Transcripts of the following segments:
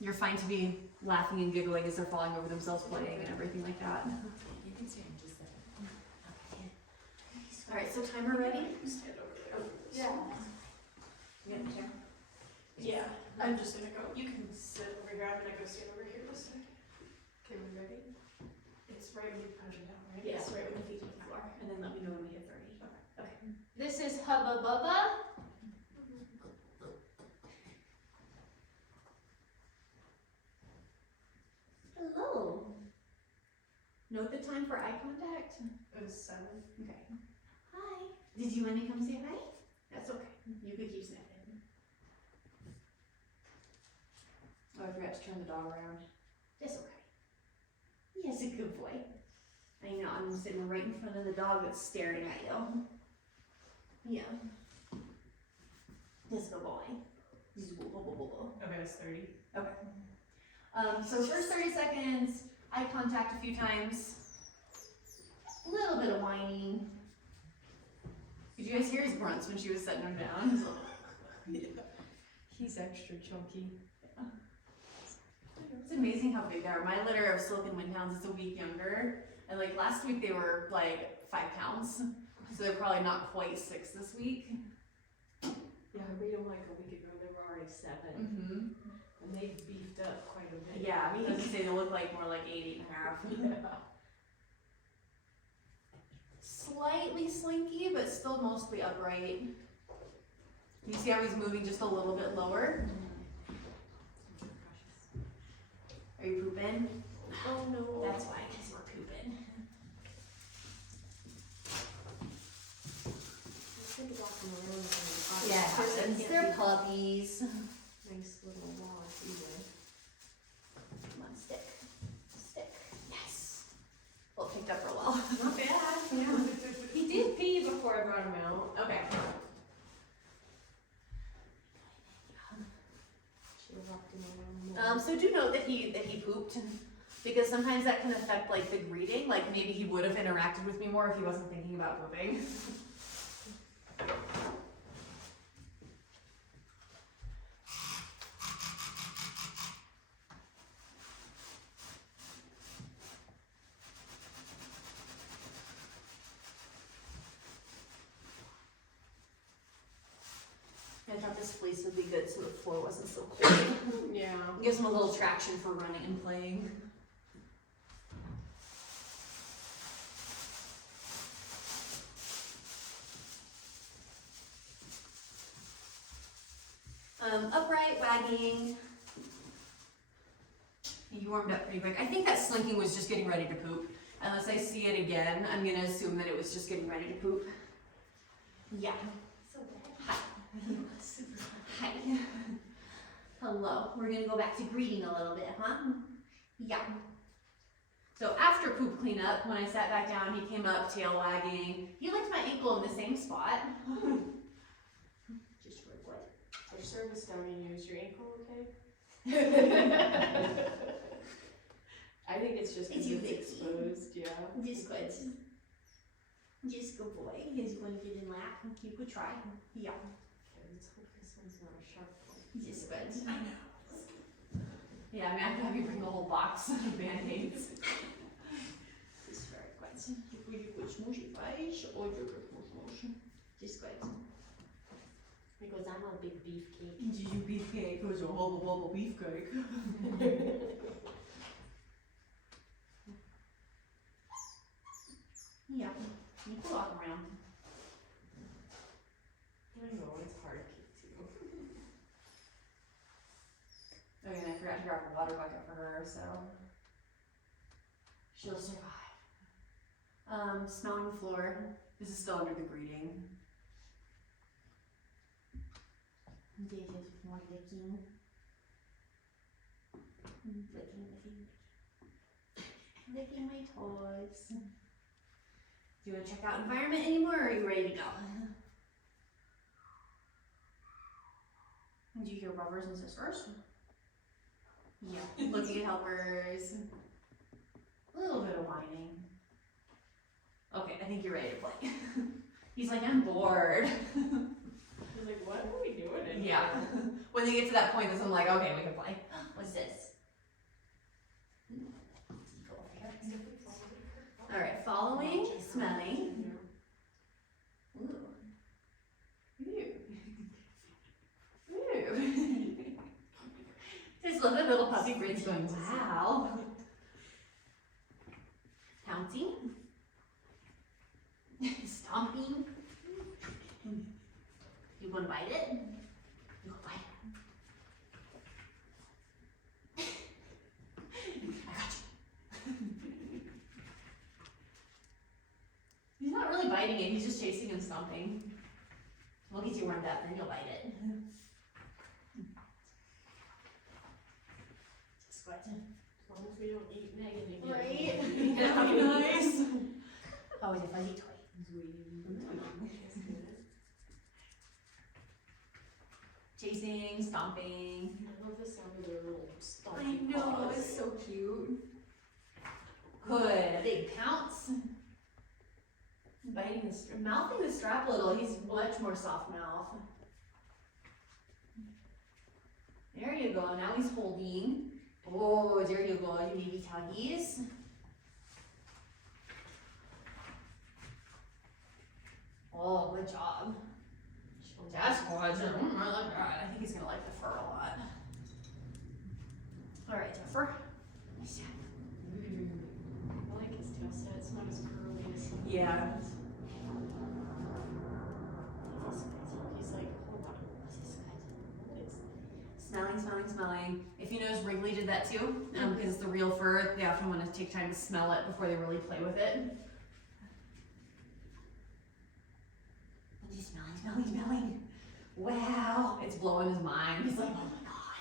You're fine to be laughing and giggling as they're falling over themselves playing and everything like that. You can stay in just a second. Okay. All right, so timer ready? Stand over there. Yeah. You got a chair? Yeah, I'm just gonna go, you can sit over here, I'm gonna go stand over here this second. Okay, we ready? It's right when you punch it down, right? Yes, right when the feet hit the floor, and then let me know when we hit 30. Okay. This is Hubba Babba. Hello. Note the time for eye contact. It was 7. Okay. Hi. Did you want to come say hi? That's okay. You could keep sniffing. Oh, I forgot to turn the dog around. That's okay. Yes, a good boy. I know, I'm sitting right in front of the dog that's staring at you. Yeah. Just go boy. Just go, go, go, go, go. Okay, it's 30. Okay. So first 30 seconds, eye contact a few times. A little bit of whining. Did you guys hear his grunts when she was setting him down? He's extra chunky. It's amazing how big they are. My litter of silk and windhounds is a week younger. And like last week they were like 5 pounds. So they're probably not quite 6 this week. Yeah, I read them like a week ago, they were already 7. Mm-hmm. And they beefed up quite a bit. Yeah, I was gonna say they look like more like 8, 8.5. Yeah. Slightly slinky, but still mostly upright. You see how he's moving just a little bit lower? Are you pooping? Oh no. That's why, because we're pooping. Think about them around. Yeah, they're puppies. Nice little walls either. Come on, stick. Stick. Yes. Well, it picked up real well. Not bad, yeah. He did pee before I brought him out. Okay. She walked in around. So do note that he pooped, because sometimes that can affect like the greeting. Like maybe he would have interacted with me more if he wasn't thinking about pooping. I thought this fleece would be good so the floor wasn't so cold. Yeah. Gives him a little traction for running and playing. Upright, wagging. You warmed up pretty quick. I think that slinking was just getting ready to poop. Unless I see it again, I'm gonna assume that it was just getting ready to poop. Yeah. Hi. Hi. Hello. We're gonna go back to greeting a little bit, huh? Yeah. So after poop cleanup, when I sat back down, he came up, tail wagging. He licked my ankle in the same spot. Just real quick. Our service dog, you use your ankle, okay? I think it's just because it's exposed, yeah. Just good. Just good boy. He's going to get in lap. You could try. Yeah. Okay, let's hope this one's not a sharp one. Just good. I know. Yeah, I'm gonna have to have you bring the whole box of band-aids. Just very good. Really good smooshy face. Or you good smooshy. Just good. Because I'm a big beefcake. Did you beefcake? Because you're a Hubba Babba beefcake. Yeah, you can walk around. I know, it's hard to kick too. Oh, and I forgot to grab a water bucket for her, so she'll survive. Smelling the floor. This is still under the greeting. David with more licking. Licking. Licking my toes. Do you want to check out environment anymore, or are you ready to go? Did you hear brothers and sisters? Yeah. Looking at helpers. A little bit of whining. Okay, I think you're ready to play. He's like, I'm bored. She's like, what are we doing in Yeah. here? When they get to that point, that's when I'm like, okay, we can play. What's this? Go over here. All right, following, smelling. Ooh. Ooh. Ooh. Just love the little puppy grins going, wow. Pouncing. Stomping. You want to bite it? You want to bite it? I got you. He's not really biting it, he's just chasing and stomping. We'll get you warmed up, then you'll bite it. Just go ahead. As long as we don't eat Megan again. Right? That'd be nice. Oh, it's a fuzzy toy. Chasing, stomping. I love the sound of their little I stomping know, paws. it's so cute. Good, a big pounce. Biting the strap, mouthing the strap a little. He's much more soft mouth. There you go. Now he's holding. Oh, there you go. You baby tuggies. Oh, good job. That's gorgeous. I like that. I think he's gonna like the fur a lot. All right, Jeffer. Nice job. I like his tail set. It's not as curly as some of Yeah. the others. He's like, hold on. What is Smelling, smelling, smelling. If you notice, Wrigley did that too, because it's the real fur. They often want to take time to smell it before they really play with it. What's he smelling, smelling, smelling? Wow, it's blowing his mind. He's like, oh my god,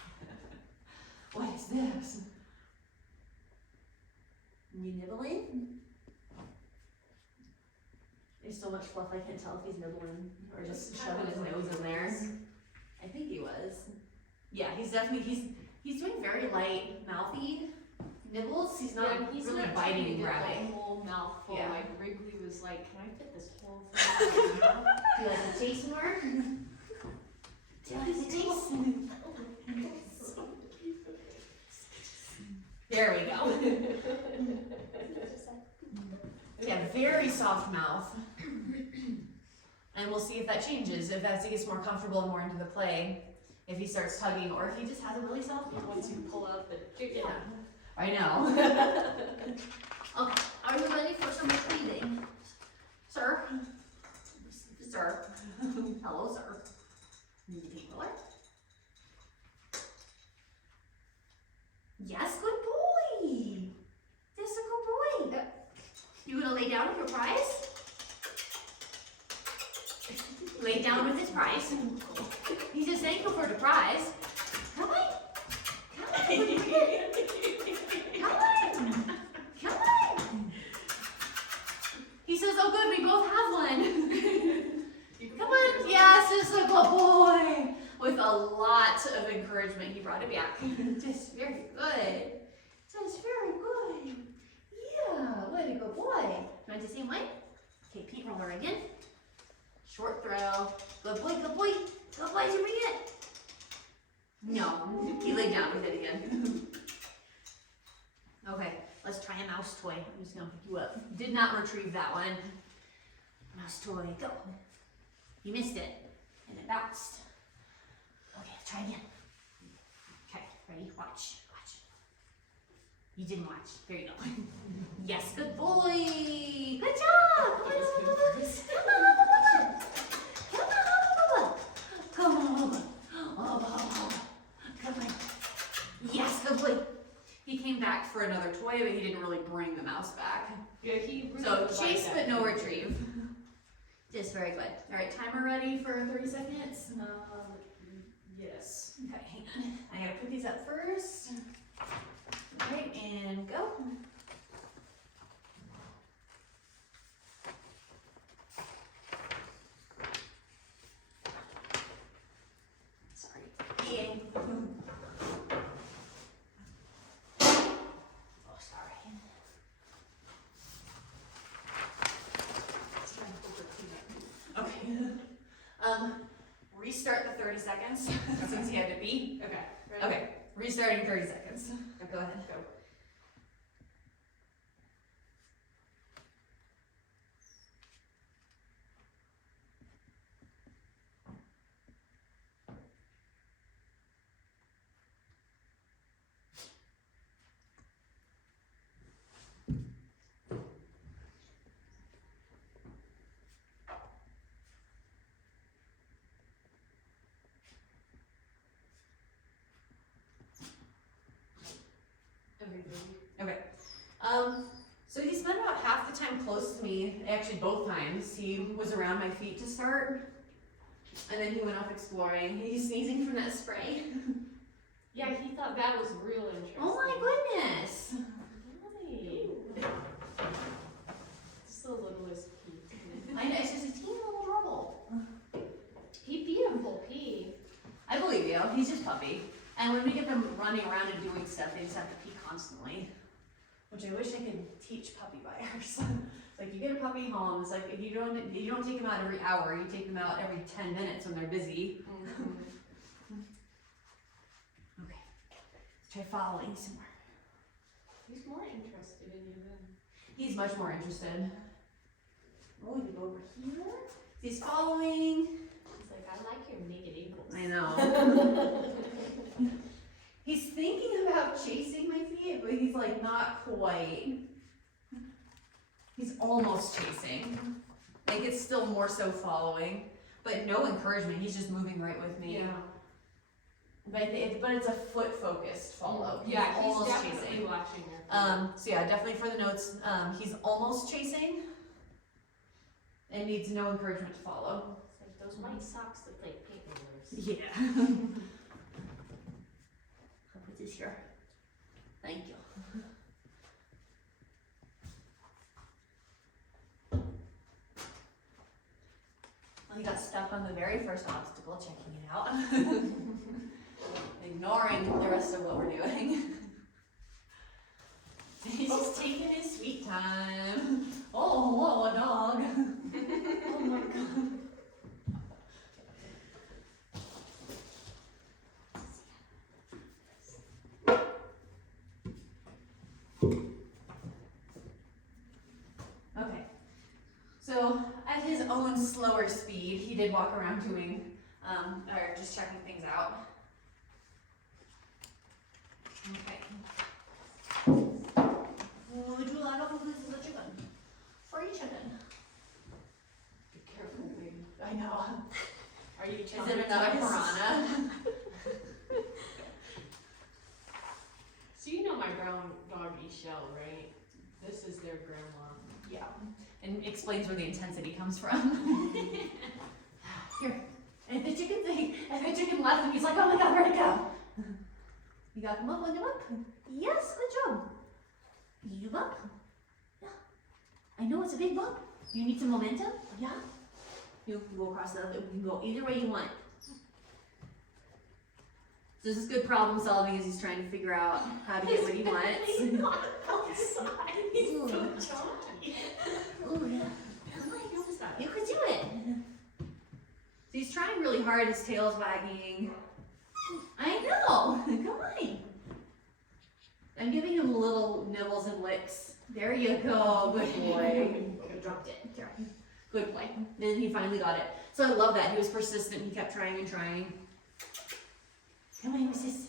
what is this? You nibbling? There's so much fluff, I can't tell if he's nibbling or just shoving his nose in there. I think he was. Yeah, he's definitely, he's doing very light, mouthy nibbles. He's not he's really not biting trying and to get grabbing. the whole mouthful. Yeah. Like Wrigley was like, can I fit this whole thing in my mouth? Do you like the taste more? Do you like the taste? There we go. Yeah, very soft mouth. And we'll see if that changes, if as he gets more comfortable and more into the play, if he starts tugging, or if he just has a really soft mouth. Once you pull out the chicken. Yeah, I know. Okay, are you ready for some retrieving? Sir? Sir? Hello, sir. Need a roller? Yes, good boy. That's a good boy. You gonna lay down with your prize? Lay down with his prize. He says thank you for the prize. Come on. Come on. Come on. Come on. He says, oh good, we both have one. Come on. Yes, it's a good boy. With a lot of encouragement, he brought it back. Just very good. Just very good. Yeah, what a good boy. You want the same way? Okay, Pete roller again. Short throw. Good boy, good boy. Good boy, did you bring it? No, he laid down with it again. Okay, let's try a mouse toy. I'm just gonna pick you up. Did not retrieve that one. Mouse toy, go. You missed it, and it bounced. Okay, let's try again. Okay, ready? Watch, watch. You didn't watch. There you go. Yes, good boy. Good job. Come on. Come on. Yes, good boy. He came back for another toy, but he didn't really bring the mouse back. Yeah, he really So liked chase, that. but no retrieve. Just very good. All right, timer ready for 30 seconds? Yes. Okay, hang on. I gotta put these up first. All right, and go. Sorry. Yay. Oh, sorry. Okay. seconds since he had to pee. Okay. Ready? Okay, restarting 30 seconds. Go ahead. Go. Okay, baby. Okay. So he spent about half the time close to me, actually both times. He was around my feet to start, and then he went off exploring. He's sneezing from that spray. Yeah, he thought that was real interesting. Oh my goodness! Really? Just the littlest pee. I know, it's just a teeny little dribble. He peed a full pee. I believe you, he's just puppy. And when we get them running around and doing stuff, they just have to pee constantly. Which I wish I could teach puppy buyers. Like you get a puppy home, it's like if you don't take them out every hour, you take them out every 10 minutes when they're busy. Okay, let's try following some more. He's more interested in you than. He's much more interested. Oh, you go over here. He's following. He's like, I like your naked ankles. I know. He's thinking about chasing my feet, but he's like not quite. He's almost chasing. Like it's still more so following, but no encouragement. He's just moving right with me. Yeah. But it's a foot focused follow. Yeah, he's almost definitely chasing. watching her. So yeah, definitely for the notes. He's almost chasing, and needs no encouragement to follow. It's like those white socks look like paint rollers. Yeah. I'll put this here. Thank you. Well, he got stuck on the very first obstacle, checking it out. Ignoring the rest of what we're doing. He's just taking his sweet time. Oh, whoa, a dog. Oh my god. Okay, so at his own slower speed, he did walk around doing, or just checking things out. Okay. Would you like to this is a chicken? Free chicken. Be careful, baby. I know. Are you Is it another piranha? So you know my brown dog Michelle, right? This is their grandma. Yeah. And explains where the intensity comes from. Here. And the chicken thing. And the chicken left and he's like, oh my god, where'd it go? You got him up, lift him up. Yes, good job. You up? Yeah. I know it's a big bump. You need some momentum? Yeah. You can go across the other, you can go either way you want. So this is good problem solving as he's trying to figure out how to get what he wants. He's not outside. He's so chunky. Oh yeah. How do I notice that? You could do it. So he's trying really hard, his tail's wagging. I know. Come on. I'm giving him little nibbles and licks. There you go. Good boy. You dropped it. There. Good boy. Then he finally got it. So I love that. He was persistent. He kept trying and trying. Come on, what's this?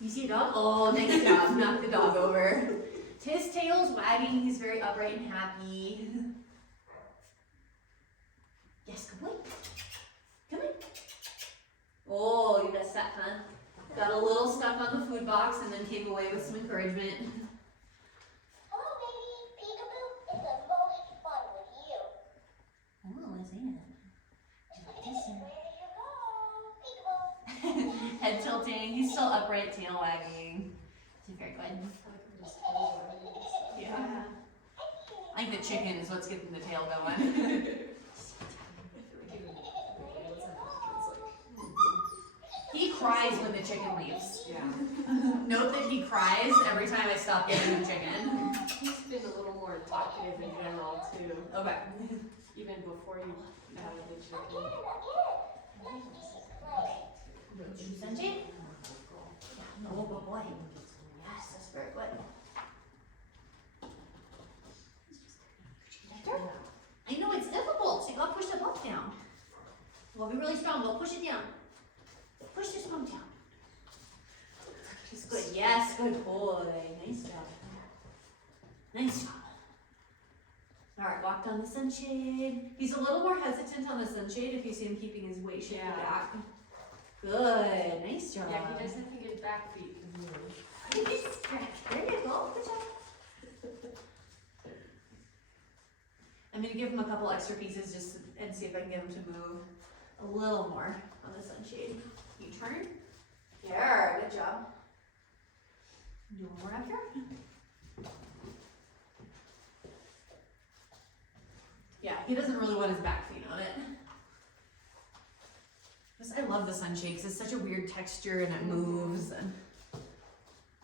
You see a dog? Oh, nice job. Knock the dog over. His tail's wagging. He's very upright and happy. Yes, good boy. Come on. Oh, you got stuck, huh? Got a little stuck on the food box and then came away with some encouragement. Hello, baby. Peekaboo. It's the most fun with you. Oh, Isaiah. Where you go? Peekaboo. Head tilting. He's still upright, tail wagging. He's very good. Yeah. I think the chicken is what's getting the tail going. He cries when the chicken leaves. Yeah. Note that he cries every time I stop giving him chicken. He's been a little more talkative in general too, Okay. even before you added the chicken. Again. Sunshine? Yeah, no, good boy. Yes, that's very good. I know it's difficult, so you gotta push the bump down. Well, be really strong, but push it down. Push this bump down. He's good, yes, good boy. Nice job. Nice job. Alright, walk down the sunshade. He's a little more hesitant on the sunshade if you see him keeping his weight shifted back. Good, nice job. Yeah, he doesn't think his back feet can move. There you go, good job. I'm gonna give him a couple extra pieces just and see if I can get him to move a little more on the sunshade. You turn. Here, good job. No more up here. Yeah, he doesn't really want his back feet on it. I love the sunshade because it's such a weird texture and it moves.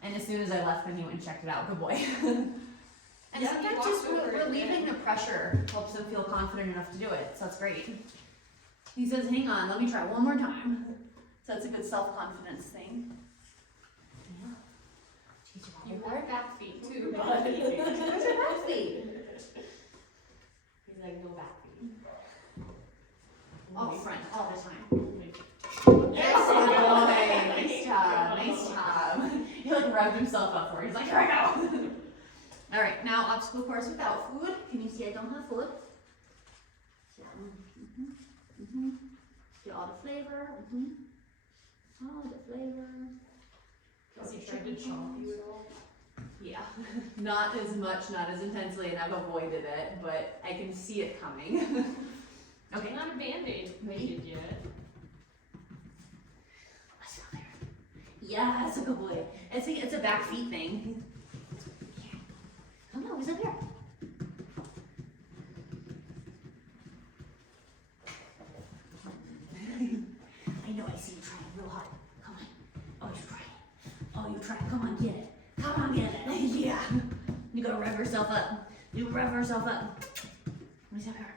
And as soon as I left him, he went and checked it out. Good boy. And Yeah, he sometimes walked just over it relieving again. the pressure helps him feel confident enough to do it. So that's great. He says, hang on, let me try one more time. So that's a good self-confidence thing. Yeah. You have back feet too, Where's buddy. your back feet? He's like, no back feet. All front, all the time. Yes, Yes, good boy. Nice job, nice job. He like revved himself up for it. He's like, here I go. All right, now obstacle course without food. Can you see I don't have food? Yeah. Get all the flavor. All the flavor. Has he tried to chomp you at all? Yeah, not as much, not as intensely, and I've avoided it, but I can see it coming. Okay. Not a band-aid Ready? needed yet. Let's go there. Yeah, that's a good boy. It's a back feet thing. Come on, who's up here? I know I see you trying real hard. Come on. Oh, you're trying. Oh, you're trying. Come on, get it. Come on, get it. Yeah. You gotta rev yourself up. You rev yourself up. Who's up here?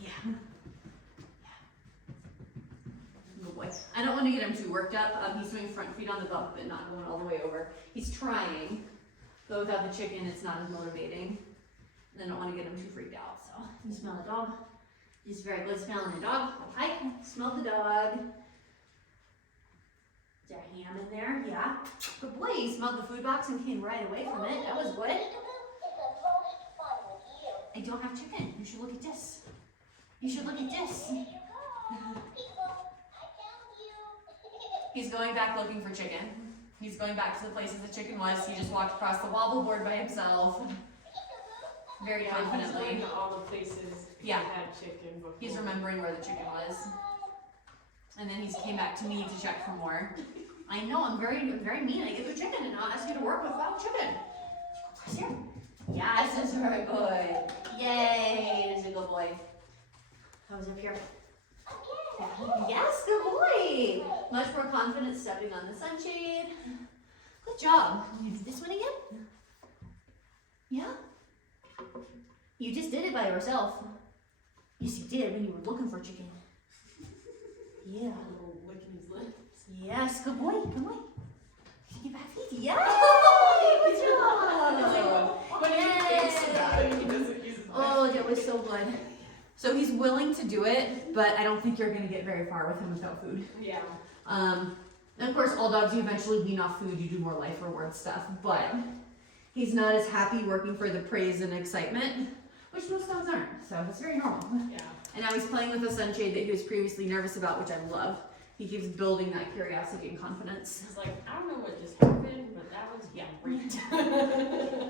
Yeah. Good boy. I don't want to get him too worked up. He's doing front feet on the bump, but not going all the way over. He's trying, but without the chicken, it's not as motivating. And I don't want to get him too freaked out. So, you smell the dog. He's very good smelling the dog. Hi, smell the dog. Is there ham in there? Yeah. Good boy. He smelled the food box and came right away from it. That was good. Peekaboo is the most fun with you. I don't have chicken. You should look at this. You should look at this. Here you go. Peekaboo, I found you. He's going back looking for chicken. He's going back to the places the chicken was. He just walked across the wobble board by himself. Very Yeah, he's going confidently. to all the places Yeah. he had chicken before. He's remembering where the chicken was. And then he came back to me to check for more. I know, I'm very mean. I give you chicken and not ask you to work without chicken. Here. Yes, that's very good. Yay, that's a good boy. How's up here? Yes, good boy. Much more confident stepping on the sunshade. Good job. You do this one again? Yeah? You just did it by yourself. Yes, you did when you were looking for chicken. Yeah. A little licking his lips. Yes, good boy. Good boy. Get back feet. Yeah. Good job. When he thinks about it, he doesn't use his back. Oh, that was so good. So he's willing to do it, but I don't think you're going to get very far with him without food. Yeah. And of course, all dogs, you eventually wean off food, you do more life reward stuff, but he's not as happy working for the praise and excitement, which most dogs aren't, so it's very normal. Yeah. And now he's playing with a sunshade that he was previously nervous about, which I love. He keeps building that curiosity and confidence. He's like, I don't know what just happened, but that was great.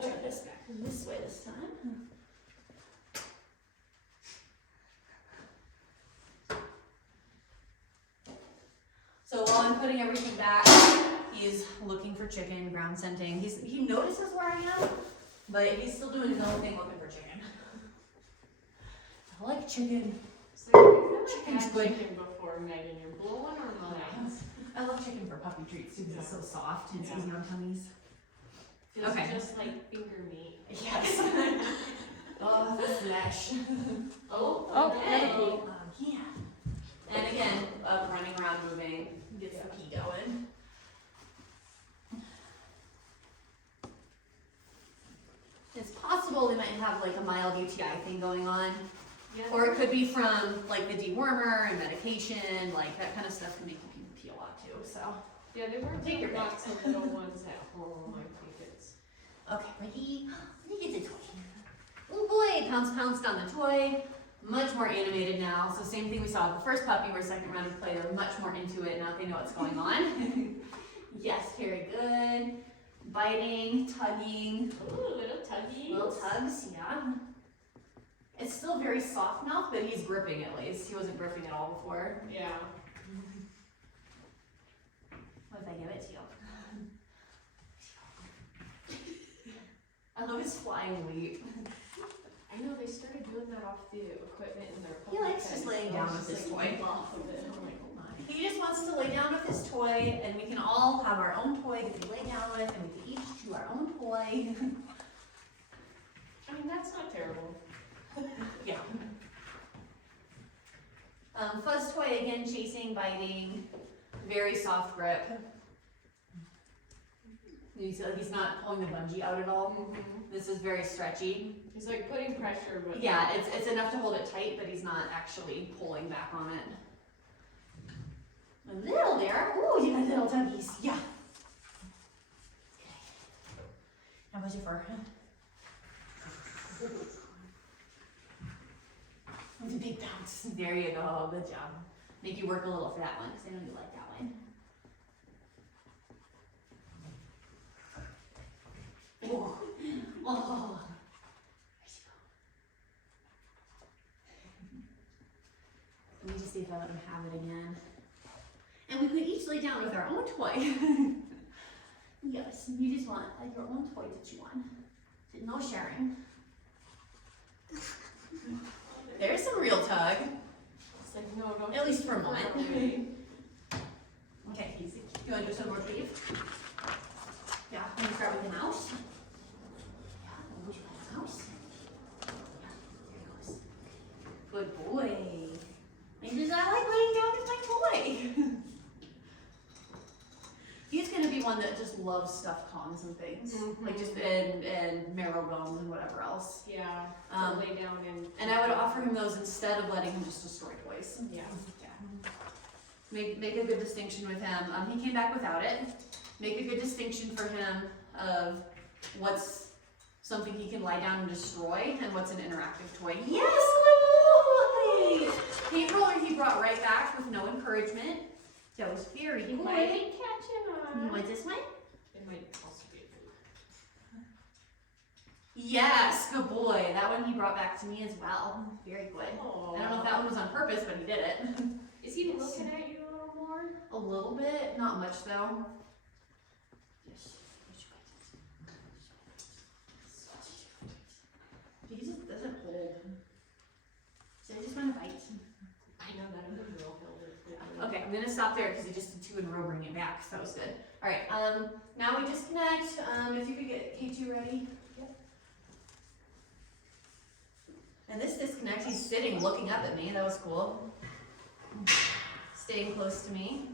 Try this back this way this time. So while I'm putting everything back, he's looking for chicken, ground scenting. He notices where I am, but he's still doing his own thing looking for chicken. I like chicken. So you've never Chicken's had good. chicken before, Megan. You're blowing our minds. I love chicken for puppy treats too because it's so soft and it's Yeah. easy on tummies. Feels Okay. just like finger meat. Yes. Oh, the flesh. Oh, Yeah. And again, running around moving. Gets the pee going. It's possible they might have like a mild UTI thing going on. Yeah. Or it could be from like the dewormer and medication, like that kind of stuff can make you pee a lot too, so. Yeah, they weren't Take your taking pick. lots of little ones at home, I think it's. Okay, ready? Let me get the toy. Oh boy, pounced on the toy. Much more animated now. So same thing we saw with the first puppy where second round of play, they're much more into it now that they know what's going on. Yes, very good. Biting, tugging, Ooh, little tuggies. little tugs, yeah. It's still very soft mouth, but he's gripping at least. He wasn't gripping at all before. Yeah. What if I give it to you? I love his flying leap. I know, they started doing that off the equipment in their He likes pens. just laying So down it's with his just, toy. like, off of it. I'm like, oh my. He just wants to lay down with his toy, and we can all have our own toy that we lay down with, and we can each chew our own toy. I mean, that's not terrible. Yeah. Fuzz toy again, chasing, biting, very soft grip. You see, like he's not pulling the bungee out at all. This is very stretchy. He's like putting pressure, but. Yeah, it's enough to hold it tight, but he's not actually pulling back on it. A little there. Ooh, you got little tuggies. Yeah. Okay. How was your fur? With a big bounce. There you go. Good job. Make you work a little for that one, because I know you like that one. Oh. Oh. Let me just see if I let him have it again. And we could each lay down with our own toy. Yes, you just want like your own toy to chew on. No sharing. There's some real tug. It's like, no, don't. At least for a moment. Okay. Okay, easy. You want to do some more leave? Yeah, let me start with the mouse. Yeah, would you like a mouse? Yeah, here it goes. Good boy. And does I like laying down with my toy? He's gonna be one that just loves stuffed toms and things, like just and marrow bones and whatever else. Yeah, Um, to lay down And I would offer him those instead of letting him just destroy toys. Yeah. Make a good distinction with him. He came back without it. Make a good distinction for him of what's something he can lie down and destroy and what's an interactive toy. Yes, good boy! Paint roller he brought right back with no encouragement. That was very You good. might be catching on. You want this one? It might also be a food. Yes, good boy. That one he brought back to me as well. Very good. I don't know if that one was on purpose, but he did it. Is he looking at you a little more? A little bit, not much though. Yes. He just doesn't hold. So I just want to bite. I know that would be real helder. Okay, I'm gonna stop there because he just did two in a row, bring it back, so that was good. All right, now we disconnect. If you could get K2 ready. Yep. And this disconnect, he's sitting looking up at me. That was cool. Staying close to me.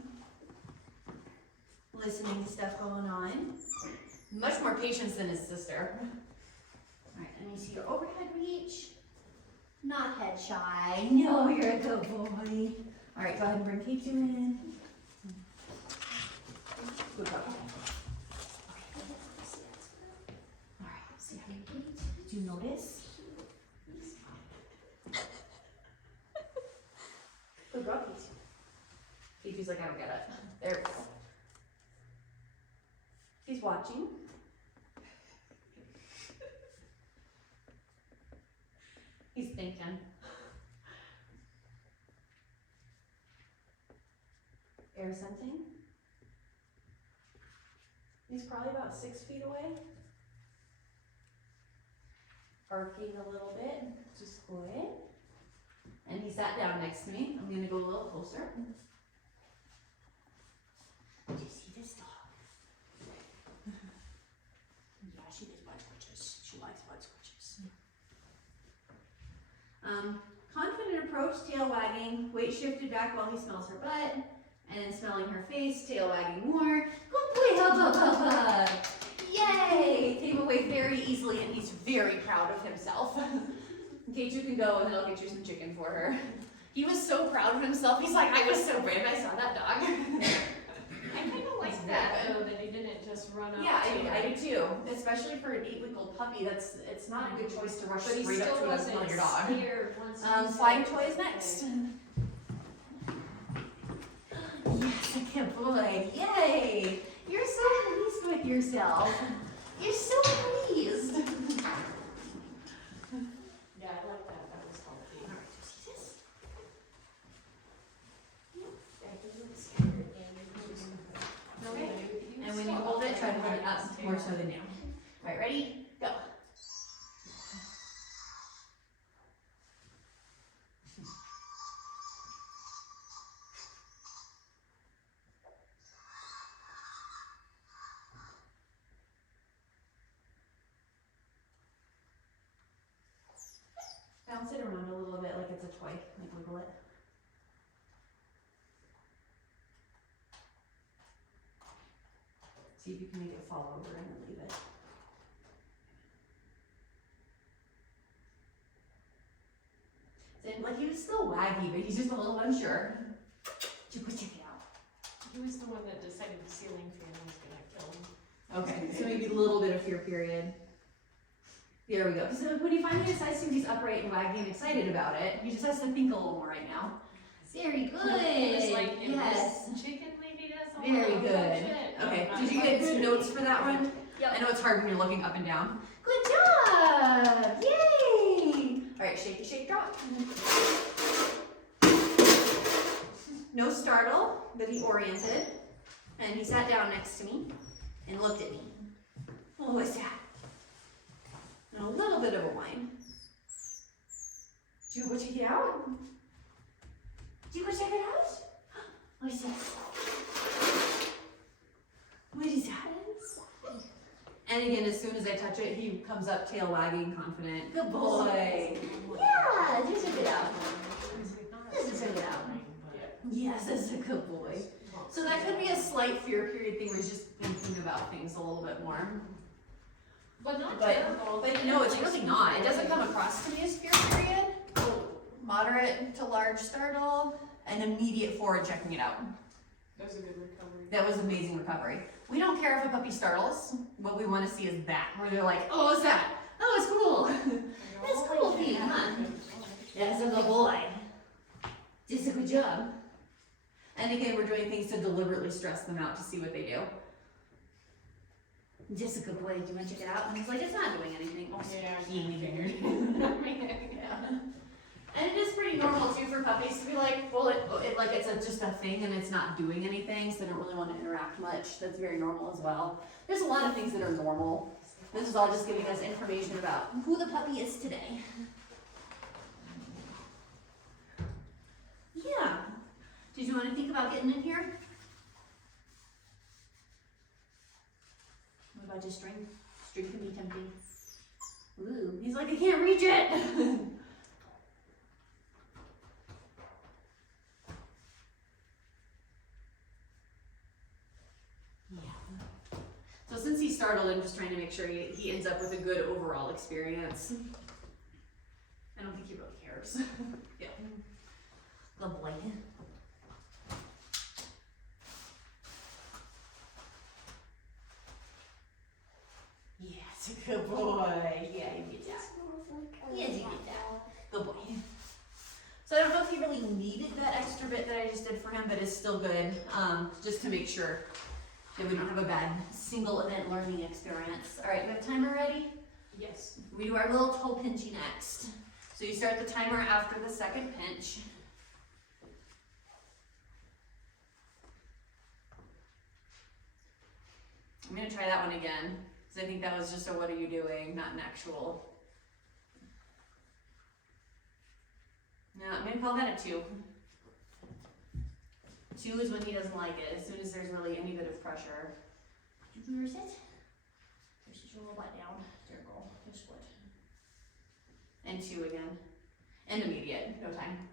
Listening to stuff going on. Much more patience than his sister. All right, let me see your overhead reach. Not head shy. No, you're a good boy. All right, go ahead and bring K2 in. Good boy. All right, see how you eat. Do you notice? Good boy, K2. K2's like, I don't get it. There we go. He's watching. He's thinking. Air sensing. He's probably about 6 feet away. Barking a little bit, just good. And he sat down next to me. I'm gonna go a little closer. Do you see this dog? Yeah, she does butt scratches. She likes butt scratches. Confident approach, tail wagging, weight shifted back while he smells her butt, And then smelling her face, tail wagging more. Good boy, Hubba Babba. Yay! Came away very easily and he's very proud of himself. Kate, you can go and then I'll get you some chicken for her. He was so proud of himself. He's like, I was so brave I saw that dog. I kind of like that though, that he didn't just run up. Yeah, to I her. do too. Especially for an 8-week-old puppy, it's not a good choice to rush But he straight up still to wasn't smell your dog. scared once he Flying said toys it. next. Yes, good boy. Yay! You're so pleased with yourself. You're so pleased. Yeah, I like that. That was healthy. Okay. And when you hold it, try to hold it up more so than down. All right, ready? Go. Bounce it around a little bit like it's a toy, like wiggle it. See if you can make it fall over and then leave it. So, like he was still waggy, but he's just a little unsure. Check it out. He was the one that decided the ceiling fan was gonna kill him. Okay, so maybe a little bit of fear period. There we go. So when he finally decides to, he's upright and waggy and excited about it. He just has to think a little more right now. Very good. He was like, yes. this chicken lady doesn't Very want good. shit. Okay. Did you get some notes for that one? Yep. I know it's hard when you're looking up and down. Good job! Yay! All right, shake, shake, drop. No startle, but he oriented, and he sat down next to me and looked at me. What was that? And a little bit of a whine. Do you go check it out? Do you go check it out? What is this? What is that? And again, as soon as I touch it, he comes up, tail wagging, confident. Good boy. Yeah, just check it out. Just check it out. Yes, that's a good boy. So that could be a slight fear period thing where he's just thinking about things a little bit more. But not But- terrible. But no, it's really not. It doesn't come across to me as fear period. Moderate to large startle, and immediate forward checking it out. That was a good recovery. That was amazing recovery. We don't care if a puppy startles. What we want to see is that, where they're like, oh, what's that? Oh, it's cool. That's cool, Pete, huh? That's a good boy. Just a good job. And again, we're doing things to deliberately stress them out to see what they do. Just a good boy. Do you want to check it out? And he's like, it's not doing anything. Oh, Yeah, he figured. Yeah. And it is pretty normal too for puppies to be like, well, like it's just a thing and it's not doing anything, so they don't really want to interact much. That's very normal as well. There's a lot of things that are normal. This is all just giving us information about who the puppy is today. Yeah. Did you want to think about getting in here? What about just string? String can be tempting. Ooh, he's like, I can't reach it. So since he startled, I'm just trying to make sure he ends up with a good overall experience. I don't think he really cares. Yeah. Good boy. Yes, good boy. Yeah, you get that. Yes, you get that. Good boy. So I don't know if he really needed that extra bit that I just did for him, but it's still good, just to make sure that we don't have a bad single event learning experience. All right, we have a timer ready? Yes. We do our little toe pinchy next. So you start the timer after the second pinch. I'm gonna try that one again, because I think that was just a what are you doing, not an actual. No, I'm gonna call that a 2. 2 is when he doesn't like it, as soon as there's really any bit of pressure. Where is it? Just your little butt down. There you go. Just foot. And 2 again. And immediate, no time.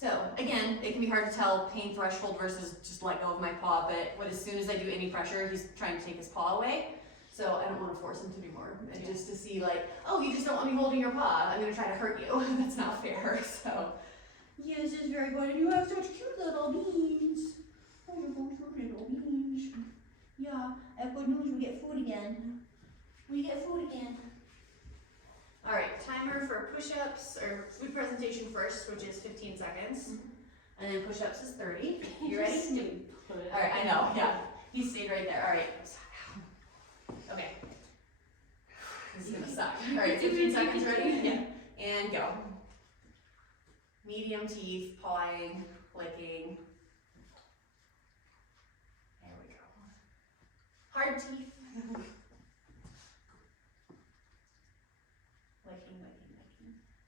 So again, it can be hard to tell pain threshold versus just let go of my paw, but as soon as I do any pressure, he's trying to take his paw away. So I don't want to force him to do more. And just to see like, oh, you just don't want me holding your paw. I'm gonna try to hurt you. That's not fair. So yes, it's very good. And you have such cute little beans. Oh, you're so little beans. Yeah, I have good news. We get food again. We get food again. All right, timer for push-ups or food presentation first, which is 15 seconds. And then push-ups is 30. You ready? All right, I know, yeah. He stayed right there. All right. Okay. This is gonna suck. All right, 15 seconds, ready? Yeah. And go. Medium teeth, pawing, licking. There we go. Hard teeth. Licking.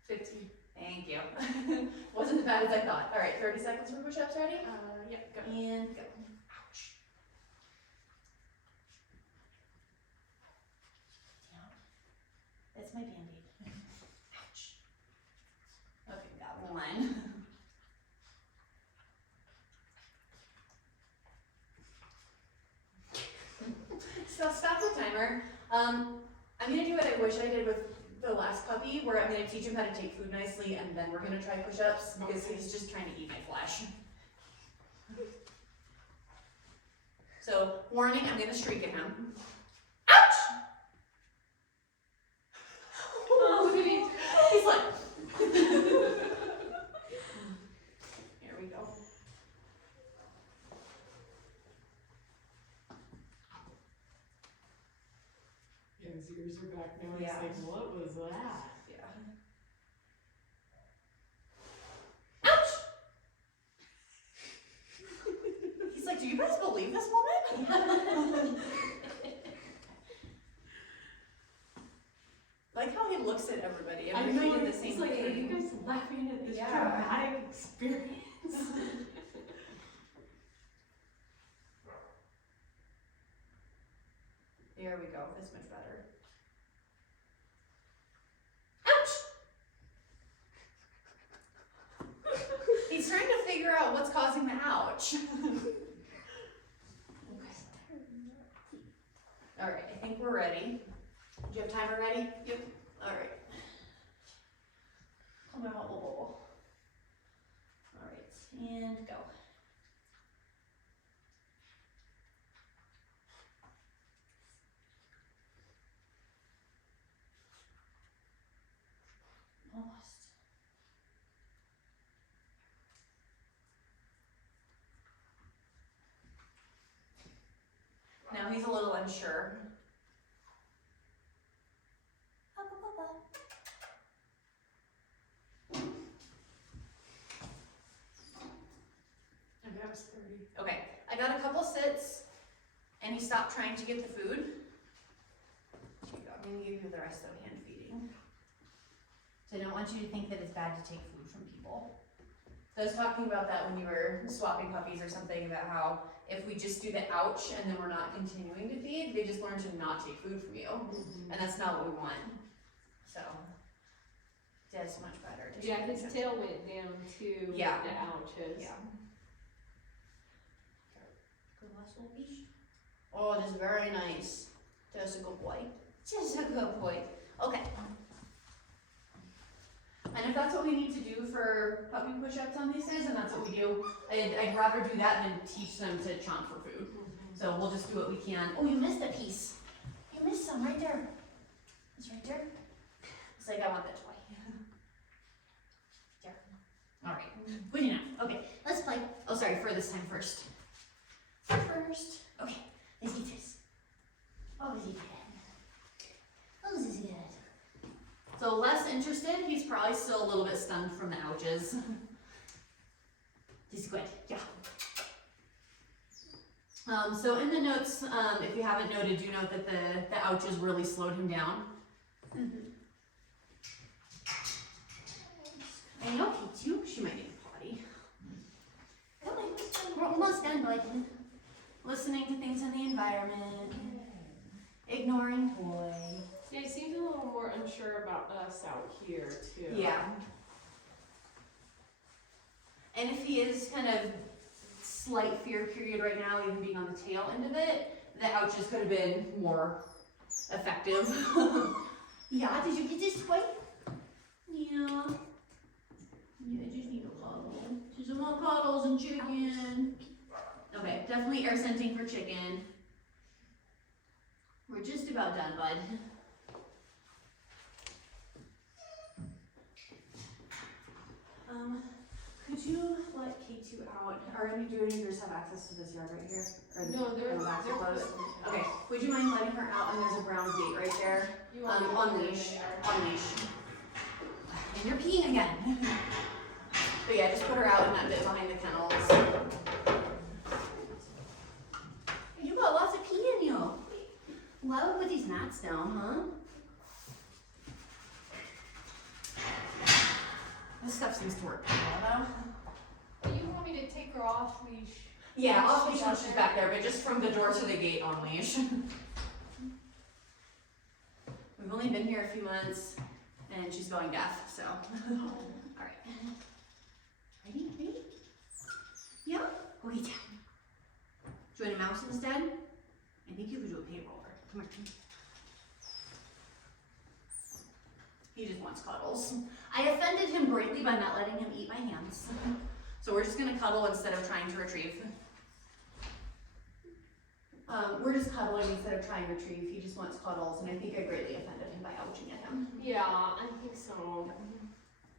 15. Thank you. Wasn't as bad as I thought. All right, 30 seconds for push-ups, ready? Yeah, go. And go. Ouch. Down. That's my Band-Aid. Ouch. Okay, got one. So stop the timer. I'm gonna do what I wish I did with the last puppy, where I'm gonna teach him how to take food nicely, and then we're gonna try push-ups, because he's just trying to eat my flesh. So, warning, I'm gonna shriek at him. Ouch! He's like, here we go. Yeah, his ears are back now. Yeah. He's like, what was that? Yeah. Ouch! He's like, do you guys believe this woman? Like how he looks at everybody. Everybody did the same He's like, are you thing. guys laughing at this Yeah. dramatic experience? There we go. That's much better. Ouch! He's trying to figure out what's causing the ouch. All right, I think we're ready. Do you have timer ready? Yep. All right. Come on. All right, and go. Almost. Now he's a little unsure. Hubba Babba. And that was 30. Okay, I got a couple sits, and he stopped trying to get the food. Here you go. I'm gonna give you the rest of hand feeding. So I don't want you to think that it's bad to take food from people. So I was talking about that when you were swapping puppies or something, about how if we just do the ouch and then we're not continuing to feed, they just learn to not take food from you. And that's not what we want. So that's much better. to Yeah, show his them. tail went down too. Yeah. The ouches. Yeah. Good last little piece. Oh, that's very nice. Just a good boy. Just a good boy. Okay. And if that's what we need to do for puppy push-ups on these days, and that's what we do, I'd rather do that than teach them to chomp for food. So we'll just do what we can. Oh, you missed a piece. You missed some right there. It's right there. It's like, I want that toy. There. All right. Good enough. Okay, let's play. Oh, sorry, for this time first. First. Okay, let's eat this. Oh, is he good? Oh, this is good. So less interested, he's probably still a little bit stunned from the ouches. This is good, yeah. So in the notes, if you haven't noted, do note that the ouches really slowed him down. I know, Kate, you, she might need a potty. Come on, we're almost done, bud. Listening to things in the environment, ignoring toy. Yeah, he seems a little more unsure about us out here too. Yeah. And if he is kind of slight fear period right now, even being on the tail end of it, the ouches could have been more effective. Yeah, did you get this toy? Yeah. Yeah, I just need a cuddle. Just want cuddles and chicken. Okay, definitely air scenting for chicken. We're just about done, bud. Could you let K2 out? Do any of yours have access to this yard right here? Or No, they're back they're closed? closed. Okay, would you mind letting her out? And there's a brown gate right there. You want me to On put her in leash. the yard? On leash. And you're peeing again. But yeah, just put her out in that bit behind the kennels. You got lots of pee in you. Why would we put these mats down, huh? This stuff seems to work pretty well though. You want me to take her off leash? Yeah, off leash She's when out she's there? back there, but just from the door to the gate on leash. We've only been here a few months and she's going deaf, so. Alright. Ready? Ready? Yeah? Okay, Dad. Do you want a mouse instead? I think you could do a paint roller. Come here. He just wants cuddles. I offended him greatly by not letting him eat my hands. So we're just gonna cuddle instead of trying to retrieve. We're just cuddling instead of trying to retrieve. He just wants cuddles, and I think I greatly offended him by ouching at him. Yeah, I think so.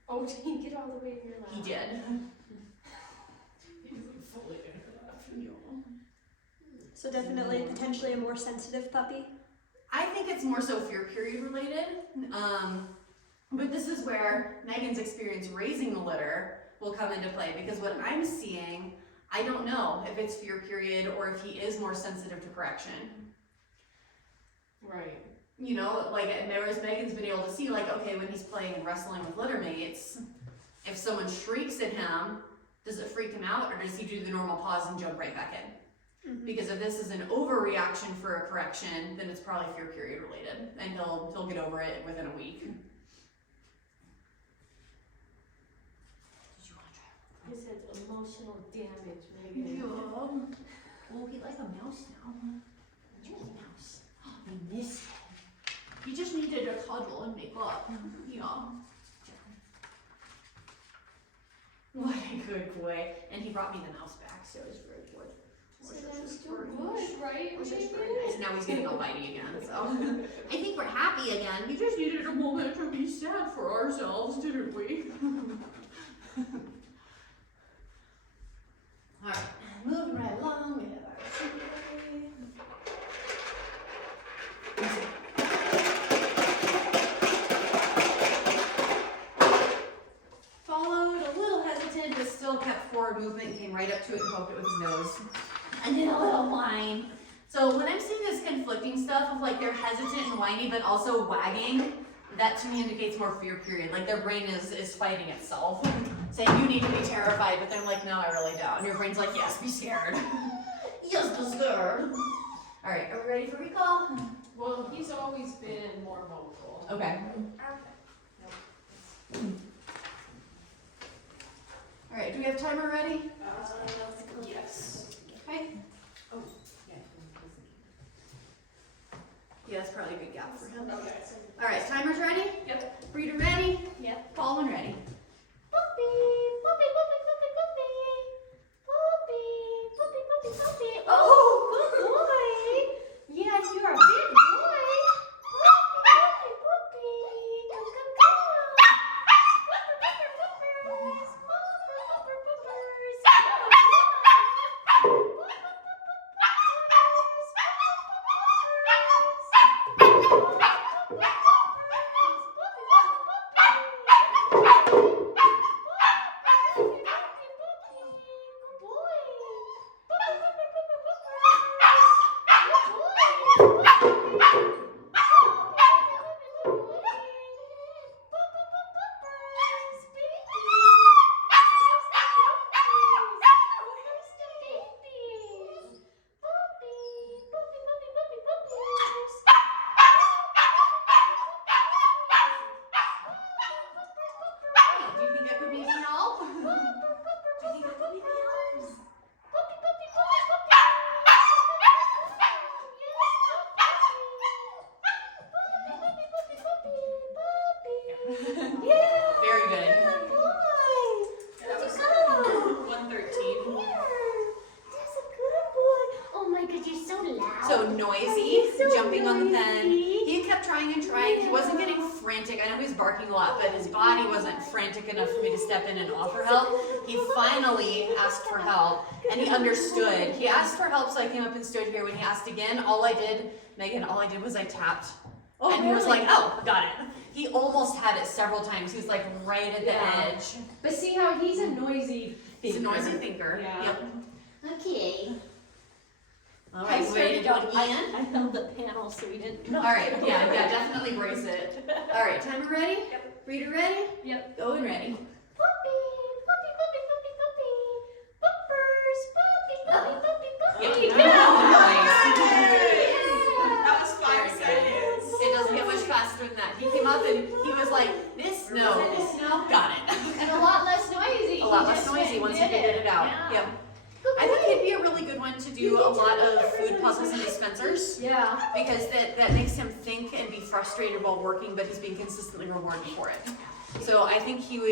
Oh, did he get all the way in your lap? He did. He's like fully in her lap. So definitely, potentially a more sensitive puppy. I think it's more so fear period related. But this is where Megan's experience raising the litter will come into play, because what I'm seeing, I don't know if it's fear period or if he is more sensitive to correction. Right. You know, like, whereas Megan's been able to see, like, okay, when he's playing and wrestling with litter mates, if someone shrieks at him, does it freak him out, or does he do the normal pause and jump right back in? Mm-hmm. Because if this is an overreaction for a correction, then it's probably fear period related, and he'll get over it within a week. Did you want to try? He said emotional damage, Megan. Oh, he like a mouse now. You're a mouse. I miss him. He just needed a cuddle and make up. Yeah. What a good boy. And he brought me the mouse back, so it was very good. So that's still good, right? Which is Megan? very nice. Now he's getting all bitey again, so. I think we're happy again. We just needed a moment to be sad for ourselves, didn't we? Alright, moving right along, we have our followed, a little hesitant, but still kept forward movement and came right up to it and poked it with his nose. And then a little whine. So when I'm seeing this conflicting stuff of like they're hesitant and whiny but also wagging, that to me indicates more fear period. Like their brain is fighting itself. Saying you need to be terrified, but they're like, no, I really don't. And your brain's like, yes, be scared. Yes, be scared. Alright, are we ready for recall? Well, he's always been more vocal. Okay. Alright, do we have timer ready? Yes. Okay. Yeah, that's probably a good gap for him. Okay. Alright, timer's ready? Yep. Breeder ready? Yep. Baldwin ready? Puppy, puppy, puppy, puppy, puppy. Puppy, puppy, puppy, puppy. Oh, good boy. Yes, you are a big boy. Puppy, puppy, puppy. Come, come, come. Pupper, pupper, puppers. Pupper, pupper, puppers. Puppers. So noisy, he's so jumping on the pen. noisy. He kept trying and trying. He wasn't getting frantic. I know he was barking a lot, but his body wasn't frantic enough for me to step in and offer help. He finally asked for help, and he understood. He asked for help, so I came up and stood here. When he asked again, all I did was I tapped. Oh, And he was really? like, oh, got it. He almost had it several times. He was like right at the Yeah. edge. But see how he's a noisy He's a noisy thinker. Yeah. Yep. Okay. All right, you ready to do it again? I held the panel so we didn't. All right, yeah, definitely brace it. All right, timer ready? Yep. Reader ready? Yep. Go and ready. Puppy, puppy, puppy, puppy, puppy. Puppers, puppy, puppy, puppy, puppy. Yep. Good. That was 5 Very good. seconds. It doesn't get much faster than that. He came up and he was like, this no, got it. And a lot less noisy. A lot He less just noisy went once and you did figured it out. Yeah. Yep. Good I think boy. he'd be a really good one to do a lot of food puzzles and dispensers. Yeah. Because that makes him think and be frustrated while working, but he's being consistently rewarded for it. So I think he would